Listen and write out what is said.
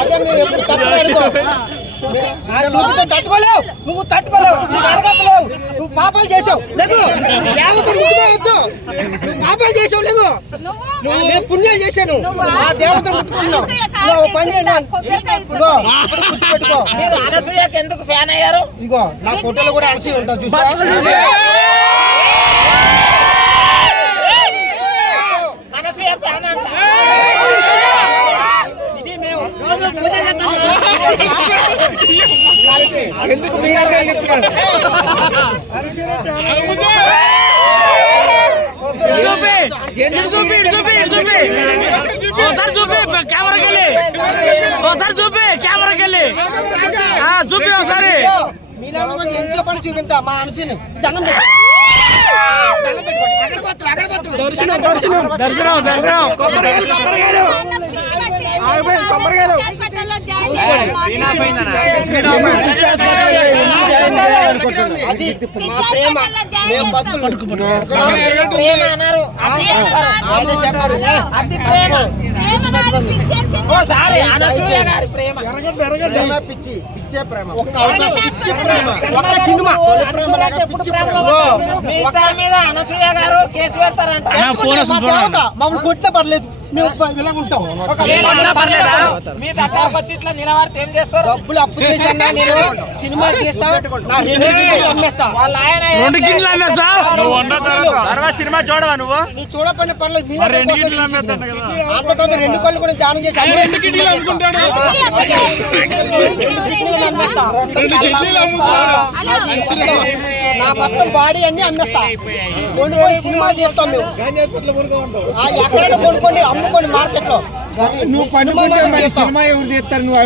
అదే మేము ఎప్పుడు తట్టుకోలేవు, నువ్వు తట్టుకోలేవు, నువ్వు అడగలేవు, నువ్వు పాపాలు చేసావు లేదు, దేవతను ముట్టుకోవద్దు, నువ్వు పాపాలు చేసావు లేదు, నువ్వు పుణ్యం చేశాను, ఆ దేవతను ముట్టుకున్నావు, నువ్వు పని చేయాలి. గుర్తుపెట్టుకో, అనసూయకి ఎందుకు ఫ్యాన్ అయ్యారు? ఇగో నా ఫోటోలో కూడా అనసూయ ఉంటావు చూసా. అనసూయ ఫ్యాన్ అంట. ఇది మేము ఎందుకు చూపి ఒకసారి మీలో ఎంచో పని చూపించా మా అనుసూని దండం పెట్టి అది మా ప్రేమ, మేము భక్తులు ప్రేమ అన్నారు, అదే చెప్పారు. అది ప్రేమ. ఓసారి అనసూయ గారి ప్రేమ ప్రేమ పిచ్చి, పిచ్చే ప్రేమ, ఒక్క అవకాశం పిచ్చి ప్రేమ, ఒక్క సినిమా ప్రేమ పిచ్చి ప్రేమ. మీ ఇద్దరి మీద అనసూయ గారు కేసు పెడతారంట. మమ్మల్ని కొట్టినా పర్లేదు, మేము ఇలా ఉంటాం. మీ దగ్గరకు వచ్చి ఇట్లా నిలబడితే ఏం చేస్తారు? డబ్బులు అప్పు చేసా, నేను సినిమా తీస్తా, నా 2 గిన్నెలు అమ్మేస్తా, వాళ్ళ ఆయన 2 గిన్నెలు అమ్మేస్తా. తర్వాత సినిమా చూడవా నువ్వు? నీ చూడపడిన పర్లేదు, 2 గిన్నెలు అమ్మేస్తాను కదా. అంతకంటే 2 కళ్ళు కూడా దానం చేసి నా మొత్తం బాడీ అన్ని అమ్మేస్తా, కొనుక్కొని సినిమా చేస్తాం మేము. ఎక్కడైనా కొనుక్కోండి, అమ్ముకోండి మార్కెట్ లో. నువ్వు పనుకుంటే సినిమా ఎవరు చేస్తారు? నువ్వు